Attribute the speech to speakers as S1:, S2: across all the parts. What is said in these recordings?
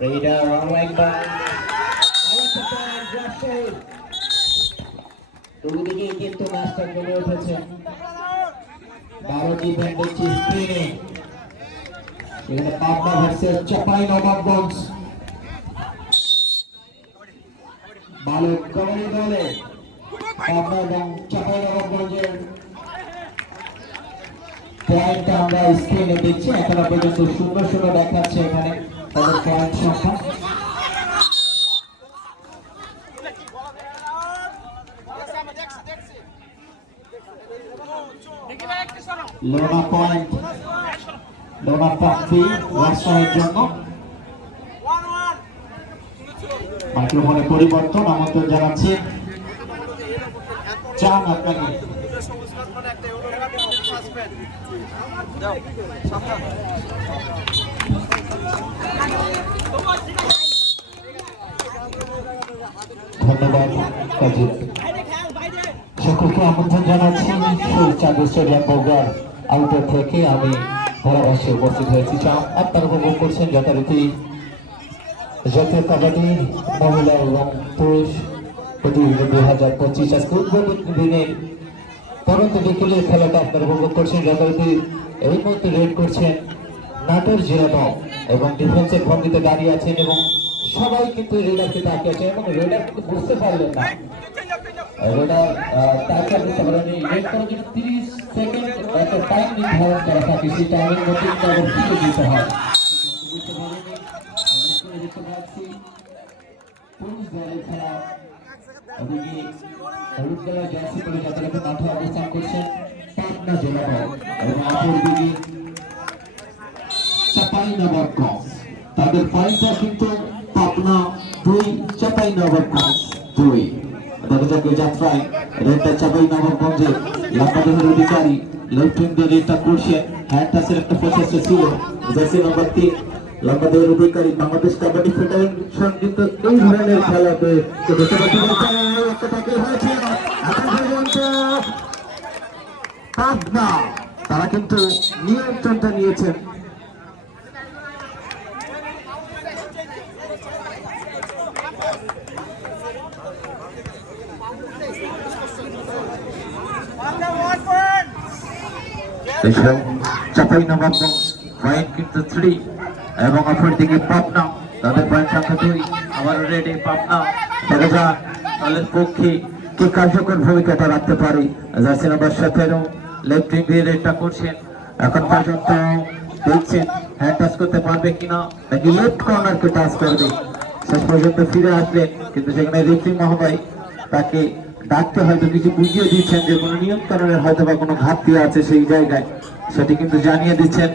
S1: Raider wrong leg by. দুদিকেই কিন্তু ম্যাচটা গড়ে উঠেছে বারোটি ব্যান্ডেজ স্ক্রিনে এখানে পাবনা ভার্সেস চাপাই নবাবগঞ্জ বালক কবরী দলে আমরা স্ক্রিনে দেখছি। এখনও পর্যন্ত শূন্য দেখাচ্ছে এখানে। তাদের পয়েন্ট সংখ্যা লোনা পয়েন্ট লোনা প্রাপ্তি রাজশাহীর জন্য মাইক্রোফোনে পরিবর্তন আমন্ত্রণ জানাচ্ছি চান আপনাকে ধন্যবাদ, কাজী। সকলকে আমন্ত্রণ জানাচ্ছি চাঁদুর স্টেডিয়াম বগুড়ার আউটার থেকে। আমি ঘোড়াবাসে উপস্থিত হয়েছি। আপনারা উপভোগ করছেন যথারীতি জাতীয় কাবাডি, মহিলা এবং পুরুষ প্রতিযোগিতা দুই হাজার পঁচিশ আজকে উদ্বোধনী দিনের তরন্ত বিকেলের খেলাটা আপনারা উপভোগ করছেন যথারীতি এই মুহূর্তে রেড করছেন নাটোর জেলা এবং ডিফেন্সের ভঙ্গিতে দাঁড়িয়ে আছেন এবং সবাই কিন্তু রেডারকে তাকিয়ে আছে এবং রেডার কিন্তু বুঝতে পারলেন না। রেডার একটা টাইম নির্ধারণ করা থাকে, সেই টাইমের মধ্যে কিন্তু আবার ফিরে নবাবগঞ্জ তাদের পয়েন্টটা কিন্তু পাবনা দুই, চাপাই নবাবগঞ্জ দুই। দেখা যাক যাত্রায় রেডটা চাপাই নবাবগঞ্জে লাম্বাদেহের অধিকারী লেফট উইং দিয়ে রেডটা করছেন হ্যান্ড টাচের একটা প্রচেষ্টা ছিল। জার্সি নাম্বার তিন লম্বাদেহের অধিকারী বাংলাদেশ কাবাডি ফেডারেশন কিন্তু এই ধরনের খেলাতে তারা কিন্তু নিয়ন্ত্রণটা নিয়েছেন। এছাড়াও চাপাই নবাবগঞ্জ পয়েন্ট কিন্তু থ্রি এবং অপরদিকে পাবনা, তাদের পয়েন্ট সংখ্যা দুই, আবার রেডি পাবনা দলের পক্ষে কি কার্যকর ভূমিকাটা রাখতে পারে। জার্সি নাম্বার সতেরো লেফট উইং দিয়ে রেডটা করছেন, এখন পর্যন্ত দেখছেন হ্যান্ড টাচ করতে পারবে কিনা, নাকি লেফট কর্নারকে টাচ করবে? শেষ পর্যন্ত ফিরে আসলেন, কিন্তু সেখানে রেফরি মহোদয় তাকে ডাকতে হয়তো কিছু বুঝিয়ে দিচ্ছেন যে কোনো নিয়ন্ত্রণের হয়তো বা কোনো ঘাটতি আছে সেই জায়গায়। সেটি কিন্তু জানিয়ে দিচ্ছেন।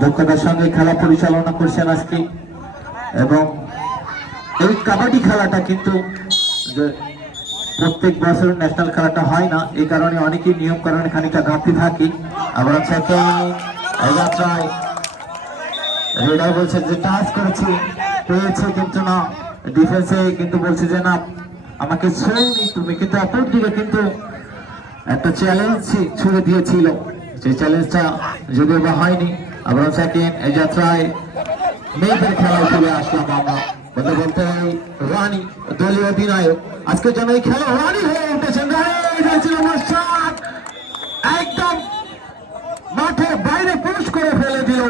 S1: দক্ষতার সঙ্গে খেলা পরিচালনা করছেন আজকে। এবং এই কাবাডি খেলাটা কিন্তু প্রত্যেক বছর ন্যাশনাল খেলাটা হয় না এই কারণে অনেকেই নিয়ম কারণে খানিকটা ঘাটতি থাকে। রেডার বলছে যে, টাচ করেছি, পেয়েছে কিন্তু না। ডিফেন্সে কিন্তু বলছে যে, না আমাকে ছোঁনি তুমি, কিন্তু অপর দিকে কিন্তু একটা চ্যালেঞ্জ ছুড়ে দিয়েছিল। সেই চ্যালেঞ্জটা যদিও বা হয়নি, আবার সেকেন্ড এই যাত্রায় মেয়েদের খেলায় চলে আসলাম আমরা। বলতে রানী, দলীয় অধিনায়ক। আজকে রানী। একদম মাঠের বাইরে পুশ করে ফেলে দিল।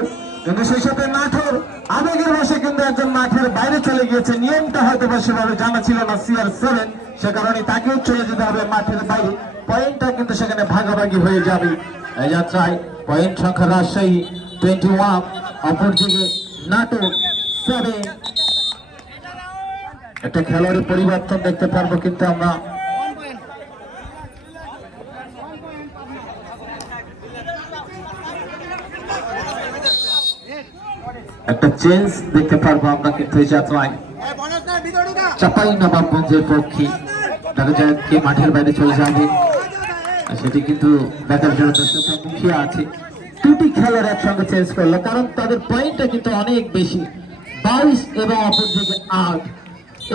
S1: কিন্তু সেই সাথে নাঠোর আবেগের বসে কিন্তু একজন মাঠের বাইরে চলে গিয়েছে। নিয়মটা হয়তো বা সেভাবে জানা ছিল না সিআর সেভেন সে কারণে তাকেও চলে যেতে হবে মাঠের বাইরে। পয়েন্টটা কিন্তু সেখানে ভাগাভাগি হয়ে যাবে। এই যাত্রায় পয়েন্ট সংখ্যা রাজশাহী টোয়েন্টি ওয়ান অপরদিকে নাটোর সেভেন একটা খেলোয়াড়ের পরিবর্তন দেখতে পারব কিন্তু আমরা। চেঞ্জ দেখতে পারব আমরা, কিন্তু এই যাত্রায় চাপাই নবাবগঞ্জের পক্ষে। যায় কে মাঠের বাইরে চলে যাবে। সেটি কিন্তু দেখার জন্য মুখিয়ে আছে। দুটি খেলার একসঙ্গে চেঞ্জ করল কারণ তাদের পয়েন্টটা কিন্তু অনেক বেশি। বাইশ এবং অপরদিকে আট।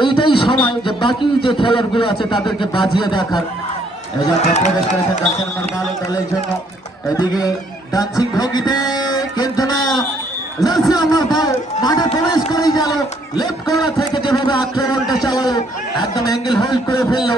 S1: এইটাই সময় যে বাকি যে খেলারগুলো আছে তাদেরকে বাজিয়ে দেখার। জন্য। এদিকে ডান্সিং ভঙ্গিতে কিন্তু না জার্সি আল্লাহ পাও মাঠে প্রবেশ করেই গেল। থেকে যেভাবে আক্রমণটা চালালো, একদম অ্যাঙ্গেল হোল্ড করে ফেলল।